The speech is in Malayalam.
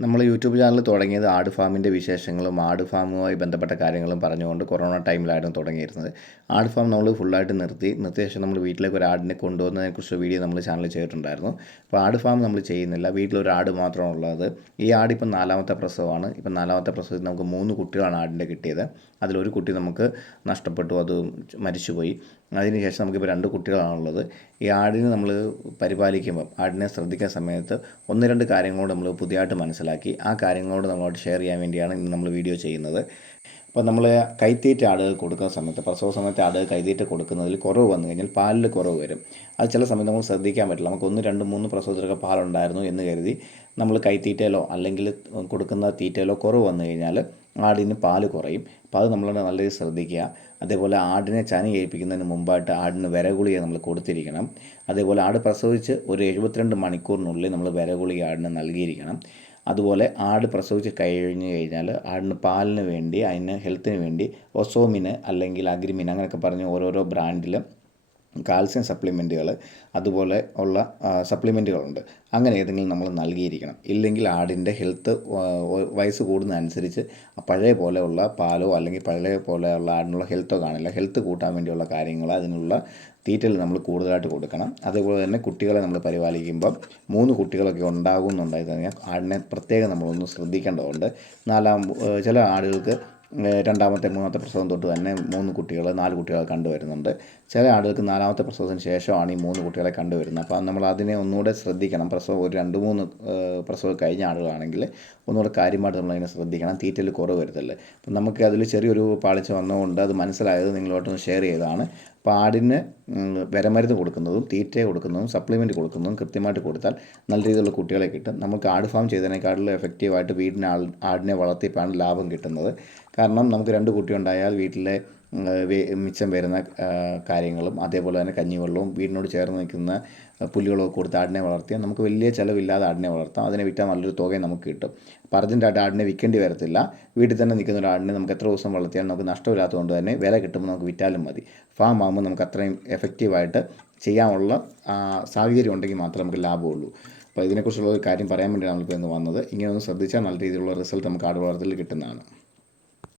നമ്മൾ യൂട്യൂബ് ചാനൽ തുടങ്ങിയത് ആട് ഫാമിന്റെ വിശേഷങ്ങളും ആട് ഫാമുമായി ബന്ധപ്പെട്ട കാര്യങ്ങളും പറഞ്ഞുകൊണ്ട് കൊറോണ ടൈമിലായിരുന്നു തുടങ്ങിയിരുന്നത്. ആട് ഫാം നമ്മൾ ഫുള്ളായിട്ട് നിർത്തി. നിർത്തിയ ശേഷം നമ്മൾ വീട്ടിലേക്ക് ഒരു ആടിനെ കൊണ്ടുവന്നതിനെക്കുറിച്ച് വീഡിയോ നമ്മൾ ചാനൽ ചെയ്തിട്ടുണ്ടായിരുന്നു. അപ്പോൾ ആട് ഫാം നമ്മൾ ചെയ്യുന്നില്ല. വീട്ടിലൊരു ആട് മാത്രമാണ് ഉള്ളത്. ഈ ആട് ഇപ്പം നാലാമത്തെ പ്രസവമാണ്. ഇപ്പം നാലാമത്തെ പ്രസവത്തിൽ നമുക്ക് മൂന്ന് കുട്ടികളാണ് ആടിന്റെ കിട്ടിയത്. അതിലൊരു കുട്ടി നമുക്ക് നഷ്ടപ്പെട്ടു. അത് മരിച്ചുപോയി. അതിനുശേഷം നമുക്കിപ്പോൾ രണ്ട് കുട്ടികളാണുള്ളത് ഈ ആടിനെ നമ്മൾ പരിപാലിക്കുമ്പം ആടിനെ ശ്രദ്ധിക്കുന്ന സമയത്ത് ഒന്ന് രണ്ട് കാര്യങ്ങളോട് നമ്മൾ പുതിയതായിട്ട് മനസ്സിലാക്കി ആ കാര്യങ്ങളോട് നമ്മളോട് ഷെയർ ചെയ്യാൻ വേണ്ടിയാണ് ഇന്ന് നമ്മൾ വീഡിയോ ചെയ്യുന്നത്. അപ്പോൾ നമ്മൾ കൈത്തീറ്റ ആടുകൾ കൊടുക്കുന്ന സമയത്ത് പ്രസവ സമയത്ത് ആടുകൾ കൈത്തീറ്റ കൊടുക്കുന്നതിൽ കുറവ് വന്നു കഴിഞ്ഞാൽ പാലിൽ കുറവ് വരും. അത് ചില സമയത്ത് നമ്മൾ ശ്രദ്ധിക്കാൻ പറ്റില്ല. നമുക്ക് ഒന്ന് രണ്ട് മൂന്ന് പ്രസവത്തിലൊക്കെ പാലുണ്ടായിരുന്നു എന്ന് കരുതി നമ്മൾ കൈത്തീറ്റയിലോ അല്ലെങ്കിൽ കൊടുക്കുന്ന തീറ്റയിലോ കുറവ് വന്നു കഴിഞ്ഞാൽ ആടിന് പാൽ കുറയും. അപ്പോൾ അത് നമ്മൾ നല്ല രീതിയിൽ ശ്രദ്ധിക്കുക. അതേപോലെ ആടിനെ ചനി ഏൽപ്പിക്കുന്നതിന് മുമ്പായിട്ട് ആടിന് വിരഗുളിക നമ്മൾ കൊടുത്തിരിക്കണം. അതേപോലെ ആട് പ്രസവിച്ച് ഒരു എഴുപത്തിരണ്ട് മണിക്കൂറിനുള്ളിൽ നമ്മൾ വിരഗുളിക ആടിന് നൽകിയിരിക്കണം. അതുപോലെ ആട് പ്രസവിച്ച് കഴിഞ്ഞ് കഴിഞ്ഞാൽ ആടിന് പാലിന് വേണ്ടി അതിന് ഹെൽത്തിന് വേണ്ടി ഒസോമിന് അല്ലെങ്കിൽ അഗ്രിമിൻ അങ്ങനെയൊക്കെ പറഞ്ഞ് ഓരോരോ ബ്രാൻഡിലും കാൽസ്യം സപ്ലിമെന്റുകൾ അതുപോലെ ഉള്ള സപ്ലിമെന്റുകളുണ്ട്. അങ്ങനെ ഏതെങ്കിലും നമ്മൾ നൽകിയിരിക്കണം. ഇല്ലെങ്കിൽ ആടിന്റെ ഹെൽത്ത് വയസ്സ് കൂടുന്നതനുസരിച്ച് പഴയ പോലെയുള്ള പാലോ അല്ലെങ്കിൽ പഴയ പോലെയുള്ള ആടിനുള്ള ഹെൽത്തോ കാണില്ല. ഹെൽത്ത് കൂട്ടാൻ വേണ്ടിയുള്ള കാര്യങ്ങൾ അതിനുള്ള തീറ്റൽ നമ്മൾ കൂടുതലായിട്ട് കൊടുക്കണം. അതേപോലെ തന്നെ കുട്ടികളെ നമ്മൾ പരിപാലിക്കുമ്പോൾ മൂന്ന് കുട്ടികളൊക്കെ ഉണ്ടാകുന്നുണ്ടായി കഴിഞ്ഞാൽ ആടിനെ പ്രത്യേകം നമ്മളൊന്ന് ശ്രദ്ധിക്കേണ്ടതുണ്ട്. നാലാം ചില ആടുകൾക്ക് രണ്ടാമത്തെ മൂന്നാമത്തെ പ്രസവം തൊട്ട് തന്നെ മൂന്ന് കുട്ടികൾ നാല് കുട്ടികളെ കണ്ടുവരുന്നുണ്ട്. ചില ആളുകൾക്ക് നാലാമത്തെ പ്രസവത്തിന് ശേഷമാണ് ഈ മൂന്ന് കുട്ടികളെ കണ്ടുവരുന്നത്. അപ്പോൾ നമ്മൾ അതിനെ ഒന്നുകൂടെ ശ്രദ്ധിക്കണം. പ്രസവം ഒരു രണ്ട് മൂന്ന് പ്രസവം കഴിഞ്ഞ ആളുകളാണെങ്കിൽ ഒന്നുകൂടെ കാര്യമായിട്ട് നമ്മൾ അതിനെ ശ്രദ്ധിക്കണം. തീറ്റയിൽ കുറവ് വരുത്തല്ലേ അപ്പം നമുക്ക് അതിൽ ചെറിയൊരു പാളിച്ച വന്നതുകൊണ്ട് അത് മനസ്സിലായത് നിങ്ങളോട്ടൊന്ന് ഷെയർ ചെയ്തതാണ്. പാടിന് വിരമരുന്ന് കൊടുക്കുന്നതും തീറ്റ കൊടുക്കുന്നതും സപ്ലിമെന്റ് കൊടുക്കുന്നതും കൃത്യമായിട്ട് കൊടുത്താൽ നല്ല രീതിയിലുള്ള കുട്ടികളെ കിട്ടും. നമുക്ക് ആട് ഫാം ചെയ്തതിനേക്കാളും എഫക്റ്റീവായിട്ട് വീടിന് ആൾ ആടിനെ വളർത്തിയപ്പോഴാണ് ലാഭം കിട്ടുന്നത്. കാരണം നമുക്ക് രണ്ട് കുട്ടിയുണ്ടായാൽ വീട്ടിലെ മിച്ചം വരുന്ന കാര്യങ്ങളും അതേപോലെ തന്നെ കഞ്ഞിവെള്ളവും വീടിനോട് ചേർന്ന് നിൽക്കുന്ന പുല്ലുകളൊക്കെ കൊടുത്ത് ആടിനെ വളർത്തിയാൽ നമുക്ക് വലിയ ചിലവില്ലാതെ ആടിനെ വളർത്താം. അതിനെ വിറ്റാൽ നല്ലൊരു തുകയും നമുക്ക് കിട്ടും. അപ്പോൾ അർജന്റായിട്ട് ആടിനെ വിൽക്കേണ്ടി വരത്തില്ല. വീട്ടിൽ തന്നെ നിൽക്കുന്ന ഒരു ആടിനെ നമുക്ക് എത്ര ദിവസം വളർത്തിയാലും നമുക്ക് നഷ്ടമില്ലാത്തതുകൊണ്ട് തന്നെ വില കിട്ടുമ്പോൾ നമുക്ക് വിറ്റാലും മതി. ഫാം ആകുമ്പോൾ നമുക്ക് അത്രയും എഫക്റ്റീവായിട്ട് ചെയ്യാനുള്ള സാഹചര്യം ഉണ്ടെങ്കിൽ മാത്രമേ നമുക്ക് ലാഭമുള്ളൂ. അപ്പോൾ ഇതിനെക്കുറിച്ചുള്ള ഒരു കാര്യം പറയാൻ വേണ്ടിയാണ് നമ്മളിപ്പോൾ ഇന്ന് വന്നത്. ഇങ്ങനെ ഒന്ന് ശ്രദ്ധിച്ചാൽ നല്ല രീതിയിലുള്ള റിസൾട്ട് നമുക്ക് ആട് വളർത്തലിൽ കിട്ടുന്നതാണ്.